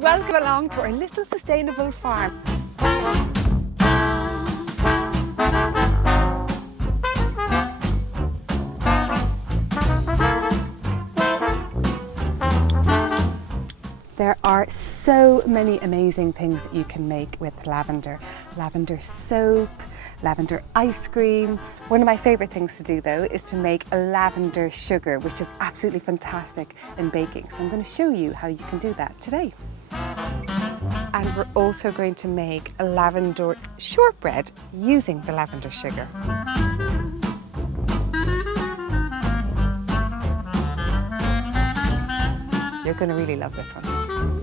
welcome along to our little sustainable farm. There are so many amazing things that you can make with lavender. Lavender soap, lavender ice cream. One of my favourite things to do though is to make a lavender sugar, which is absolutely fantastic in baking. So I'm going to show you how you can do that today. And we're also going to make a lavender shortbread using the lavender sugar. You're going to really love this one.